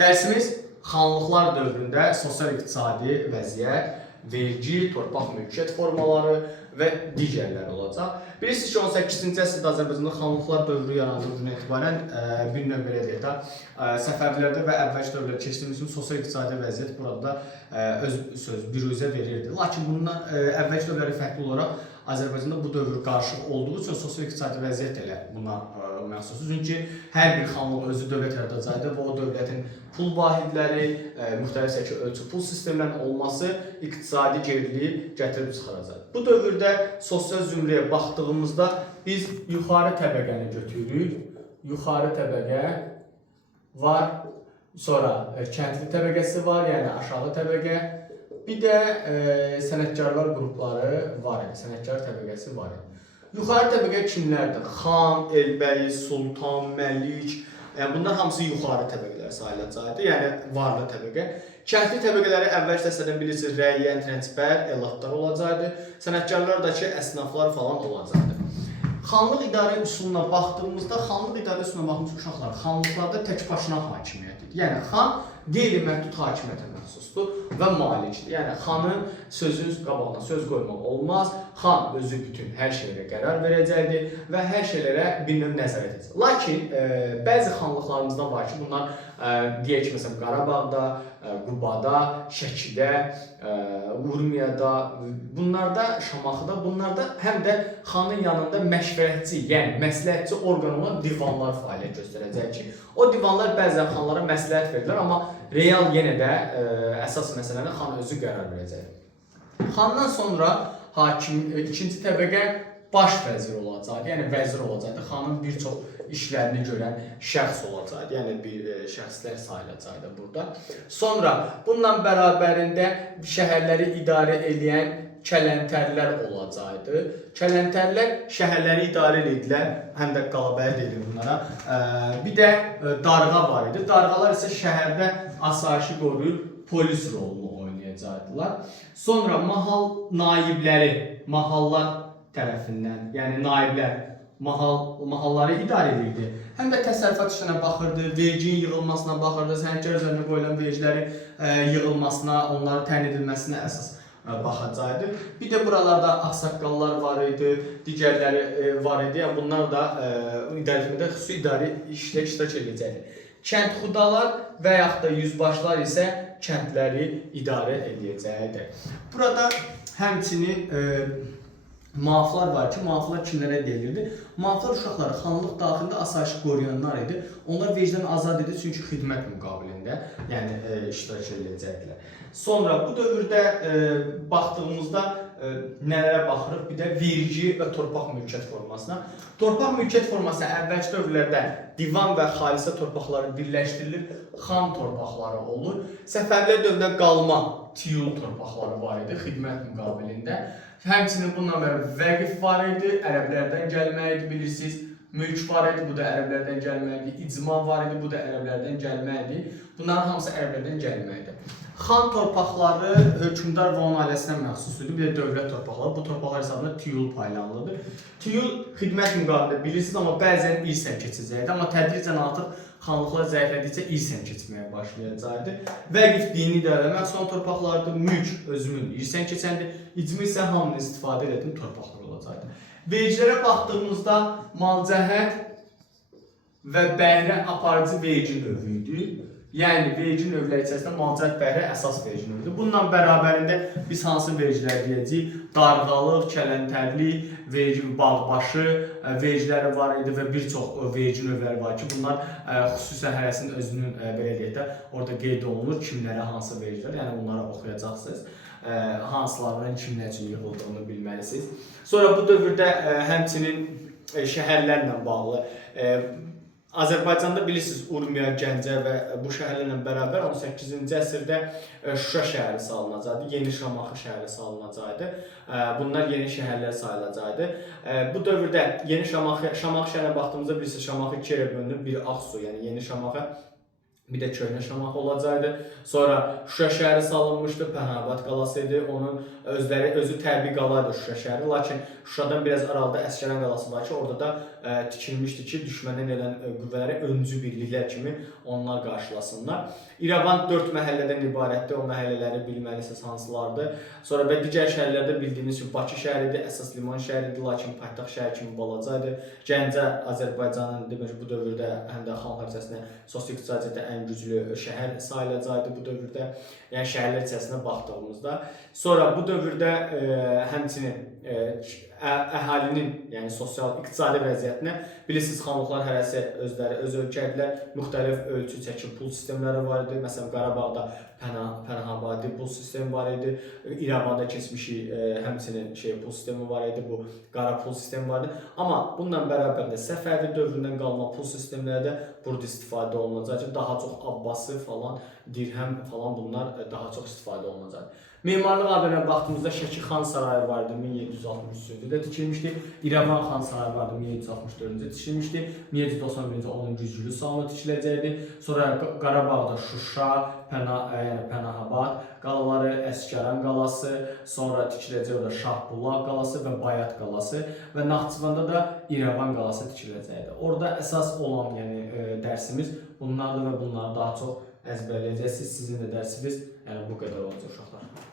Dərsimiz xanlıqlar dövründə sosial-iqtisadi vəziyyət, vergi, torpaq mülkiyyət formaları və digərləri olacaq. Bilirsiniz ki, 18-ci əsrdə Azərbaycanda xanlıqlar dövrü yarandıqdan etibarən bir növ belə deyək də, Səfəvilərdə və əvvəlki dövrlərdə keçdiyimiz kimi sosial-iqtisadi vəziyyət burada öz büruzə verirdi. Lakin bundan əvvəlki dövrlərə fərqli olaraq Azərbaycanda bu dövr qarışıq olduğu üçün sosial-iqtisadi vəziyyət elə buna məxsusdur. Çünki hər bir xanlıq özü dövlət yaradacaqdır və o dövlətin pul vahidləri, müxtəlif şəkildə ölçü pul sistemlərinin olması iqtisadi geriliyi gətirib çıxaracaq. Bu dövrdə sosial zümrəyə baxdığımızda biz yuxarı təbəqəni götürürük. Yuxarı təbəqə var, sonra kəndli təbəqəsi var, yəni aşağı təbəqə. Bir də sənətkarlar qrupları var, sənətkar təbəqəsi var. Yuxarı təbəqə kimlərdir? Xan, elbəyi, sultan, məlik, yəni bunlar hamısı yuxarı təbəqələr sayılacaqdır, yəni varlı təbəqə. Kəndli təbəqələri əvvəlki dərslərdən bilirsiniz, rəiyyən, trənsbər, elatlar olacaqdır. Sənətkarlar da ki, əsnaflar falan olacaqdır. Xanlıq idarə üsuluna baxdığımızda, uşaqlar, xanlıqlarda tək başına hakimiyyətdir. Yəni, xan qeyri-məhdud hakimiyyətə məxsusdur və malikdir. Yəni, xanın sözün qabağına söz qoymaq olmaz. Xan özü bütün hər şeylərə qərar verəcəkdir və hər şeylərə bir növ nəzarət edəcək. Lakin, bəzi xanlıqlarımızda var ki, bunlar deyək ki, məsələn, Qarabağda, Qubada, Şəkidə, Urmiyada, bunlarda, Şamaxıda, bunlarda həm də xanın yanında məşvərətçi, yəni məsləhətçi orqan olan divanlar fəaliyyət göstərəcək ki, o divanlar bəzən xanlara məsləhət verirlər, amma real yenə də əsas məsələni xan özü qərar verəcək. Xandan sonra ikinci təbəqə baş vəzir olacaq, yəni vəzir olacaqdır. Xanın bir çox işlərini görən şəxs olacaq, yəni bir şəxslər sayılacaqdır burada. Sonra bununla bərabərində şəhərləri idarə edən kələntərlər olacaqdır. Kələntərlər şəhərləri idarə edirlər, həm də qalabəyə deyilir bunlara. Bir də darğa var idi. Darğalar isə şəhərdə asayişi qoruyur, polis rolunu oynayacaqdılar. Sonra mahal naibləri, mahallar tərəfindən, yəni naiblər mahalları idarə edirdi. Həm də təsərrüfat işlərinə baxırdı, verginin yığılmasına baxırdı, sənətkar üzərinə qoyulan vergilərin yığılmasına, onların təyin edilməsinə əsas baxacaqdı. Bir də buralarda ağsaqqallar var idi, digərləri var idi. Yəni bunlar da idarəçilikdə xüsusi idarə iştirak edəcəkdir. Kəndxudalar və yaxud da yüzbaşlar isə kəndləri idarə edəcəkdir. Burada həmçinin muaflar var ki, muaflar kimlərə deyilirdi? Muaflar uşaqları xanlıq daxilində asayişi qoruyanlar idi. Onlar vergidən azad idi, çünki xidmət müqabilində, yəni iştirak edəcəkdilər. Sonra bu dövrdə baxdığımızda nələrə baxırıq? Bir də vergi və torpaq mülkiyyət formasına. Torpaq mülkiyyət forması əvvəlki dövrlərdə divan və xalisə torpaqları birləşdirilir, xan torpaqları olur. Səfəvilər dövründə qalma tiyul torpaqları var idi, xidmət müqabilində. Həmçinin bununla bərabər vəqif var idi, ərəblərdən gəlmə idi, bilirsiniz. Mülk var idi, bu da ərəblərdən gəlmə idi. İcma var idi, bu da ərəblərdən gəlmə idi. Bunların hamısı ərəblərdən gəlmə idi. Xan torpaqları hökmdar və onun ailəsinə məxsus idi. Bir də dövlət torpaqları. Bu torpaqlar hesabında tiyul paylanılırdı. Tiyul xidmət müqabilində bilirsiniz, amma bəzən irsən keçəcəkdi. Amma tədricən artıq xanlıqlar zəiflədikcə irsən keçməyə başlayacaqdı. Vəqif dini idarə məxsus olan torpaqlardır. Mülk özümün irsən keçəndir. İcma isə hamının istifadə etdiyi torpaqlar olacaqdı. Vergilərə baxdığımızda malcəhət və bəhrə aparıcı vergi növü idi. Yəni, vergi növləri içərisində malcəhət bəhrə əsas vergi növüdür. Bununla bərabərində biz hansı vergilər deyəcəyik? Darğalıq, kələntərlik, vergi bağbaşı vergiləri var idi və bir çox vergi növləri var ki, bunlar xüsusi hərəsinin özünün, belə deyək də, orada qeyd olunur, kimlərə hansı vergilər, yəni bunlara oxuyacaqsınız. Hansılarının kimlər üçün yığıldığını bilməlisiniz. Sonra bu dövrdə həmçinin şəhərlərlə bağlı Azərbaycanda bilirsiniz, Urmiya, Gəncə və bu şəhərlərlə bərabər 18-ci əsrdə Şuşa şəhəri salınacaqdı, Yeni Şamaxı şəhəri salınacaqdı. Bunlar yeni şəhərlər sayılacaqdı. Bu dövrdə Yeni Şamaxı şəhərinə baxdığımızda bilirsiniz, Şamaxı ikiyə bölünür, bir Ağsu, yəni Yeni Şamaxı, bir də Köhnə Şamaxı olacaqdı. Sonra Şuşa şəhəri salınmışdı, Pənahabad qalası idi. Onun özü təbii qalaydı Şuşa şəhəri. Lakin Şuşadan biraz aralıda Əsgəran qalası var ki, orada da tikilmişdi ki, düşməndən gələn qüvvələri öncü birliklər kimi onlar qarşılasınlar. İrəvan 4 məhəllədən ibarətdir. O məhəllələri bilməlisiniz hansılardır. Sonra və digər şəhərlərdə bildiyiniz kimi Bakı şəhəridir, əsas liman şəhəridir, lakin paytaxt şəhər kimi balacadır. Gəncə Azərbaycanın demək bu dövrdə həm də xalq hərəkətinə sosial-iqtisadi ən güclü şəhər sayılacaqdı bu dövrdə. Yəni şəhərlər içərisinə baxdığımızda. Sonra bu dövrdə həmçinin əhalinin, yəni sosial-iqtisadi vəziyyətinə bilirsiniz, xanlıqlar hərəsi özləri öz ölkədilər, müxtəlif ölçü çəki pul sistemləri var idi. Məsələn, Qarabağda Pənahabadi pul sistemi var idi. İrəvanda keçmişik, həmçinin pul sistemi var idi, bu qara pul sistemi var idi. Amma bununla bərabər də Səfəvi dövründən qalma pul sistemləri də burada istifadə olunacaq ki, daha çox Abbasi falan, dirhəm falan bunlar daha çox istifadə olunacaq. Memarlıq abinə baxdığımızda Şəki Xan Sarayı vardı, 1763-cü ildə tikilmişdi. İrəvan Xan Sarayı vardı, 1764-cü tikilmişdi. 1791-ci ildə onun güzgülü salonu tikiləcəkdi. Sonra Qarabağda Şuşa, Pənahabad qalaları, Əsgəran qalası, sonra tikiləcək orada Şahbulaq qalası və Bayat qalası və Naxçıvanda da İrəvan qalası tikiləcəkdi. Orada əsas olan, yəni dərsimiz bunlardır və bunları daha çox əzbərləyəcəksiniz. Sizin də dərsiniz bu qədər olacaq uşaqlar.